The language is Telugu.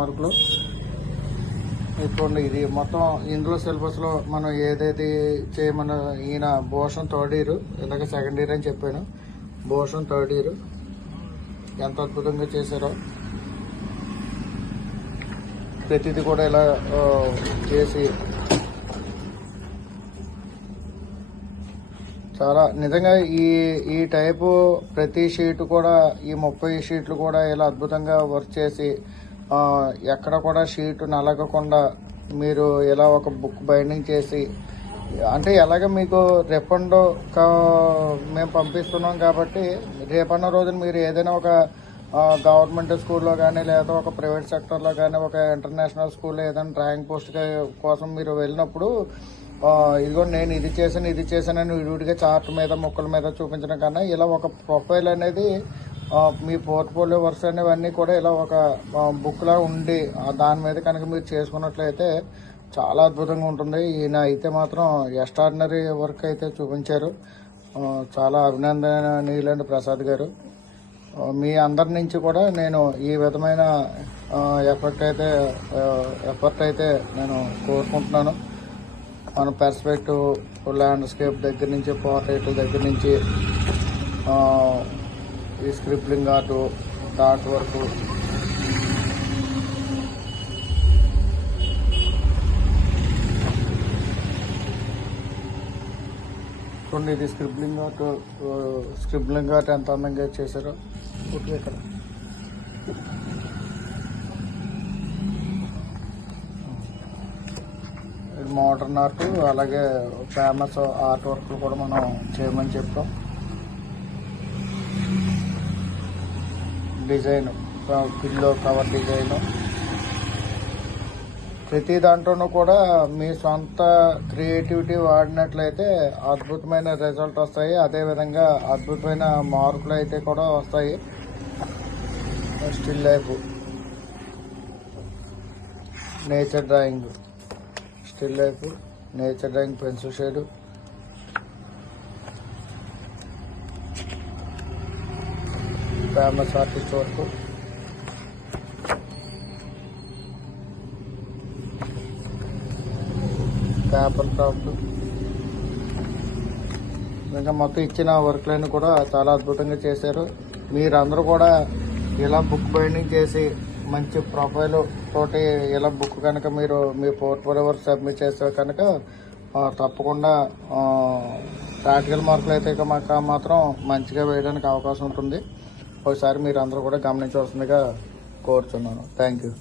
మార్కులు ఇప్పుడు ఇది మొత్తం ఇందులో సిలబస్లో మనం ఏదైతే చేయమన్న ఈయన భూషణ్ థర్డ్ ఇయర్, ఇలాగ సెకండ్ ఇయర్ అని చెప్పాను. భూషణ్ థర్డ్ ఇయర్ ఎంత అద్భుతంగా చేశారో, ప్రతిదీ కూడా ఇలా చేసి చాలా నిజంగా ఈ టైపు ప్రతి షీట్ కూడా ఈ 30 షీట్లు కూడా ఇలా అద్భుతంగా వర్క్ చేసి ఎక్కడ కూడా షీట్ నలగకుండా మీరు ఇలా ఒక బుక్ బైండింగ్ చేసి, అంటే ఎలాగ మీకు రిఫండ్ మేము పంపిస్తున్నాం కాబట్టి రేపన్న రోజున మీరు ఏదైనా ఒక గవర్నమెంట్ స్కూల్లో కానీ లేదా ఒక ప్రైవేట్ సెక్టర్లో కానీ ఒక ఇంటర్నేషనల్ స్కూల్లో ఏదైనా ర్యాంక్ పోస్ట్ కోసం మీరు వెళ్ళినప్పుడు ఇదిగో నేను ఇది చేశానని విడివిడిగా చార్ట్ మీద ముక్కల మీద చూపించడం కన్నా ఇలా ఒక ప్రొఫైల్ అనేది మీ పోర్ట్ఫోలియో వర్క్స్ అనేవన్నీ కూడా ఇలా ఒక బుక్లా ఉండి దాని మీద కనుక మీరు చేసుకున్నట్లయితే చాలా అద్భుతంగా ఉంటుంది. ఈయన అయితే మాత్రం ఎక్స్ట్రాడినరీ వర్క్ అయితే చూపించారు. చాలా అభినందనీయులండి ప్రసాద్ గారు. మీ అందరి నుంచి కూడా నేను ఈ విధమైన ఎఫర్ట్ అయితే నేను కోరుకుంటున్నాను. మన పర్స్పెక్టివ్ ల్యాండ్స్కేప్ దగ్గర నుంచి, పోర్ట్రేట్ల దగ్గర నుంచి, ఈ స్క్రిప్లింగ్ ఆర్ట్, డాట్ వర్క్, చూడండి ఇది స్క్రిప్లింగ్ ఆర్ట్ ఎంత అందంగా చేశారో. ఇక్కడ మోడర్న్ ఆర్ట్, అలాగే ఫేమస్ ఆర్ట్ వర్క్లు కూడా మనం చేయమని చెప్తాం. డిజైన్, పిల్లో కవర్ డిజైన్, ప్రతి దాంట్లోనూ కూడా మీ సొంత క్రియేటివిటీ వాడినట్లయితే అద్భుతమైన రిజల్ట్ వస్తాయి. అదేవిధంగా అద్భుతమైన మార్కులు అయితే కూడా వస్తాయి. Still life, nature drawing, still life, nature drawing, pencil shade, famous artist work, paper craft, ఇంకా మొత్తం ఇచ్చిన వర్క్లన్నీ కూడా చాలా అద్భుతంగా చేశారు. మీరందరూ కూడా ఇలా బుక్ బైండింగ్ చేసి మంచి ప్రొఫైల్ తోటి ఇలా బుక్ కనుక మీరు మీ పోర్ట్ఫోలియో వర్క్ సబ్మిట్ చేస్తే కనుక తప్పకుండా ప్రాక్టికల్ మార్కులు అయితే మాత్రం మంచిగా వేయడానికి అవకాశం ఉంటుంది. ఒకసారి మీరు అందరూ కూడా గమనించవలసిందిగా కోరుతున్నాను. Thank you.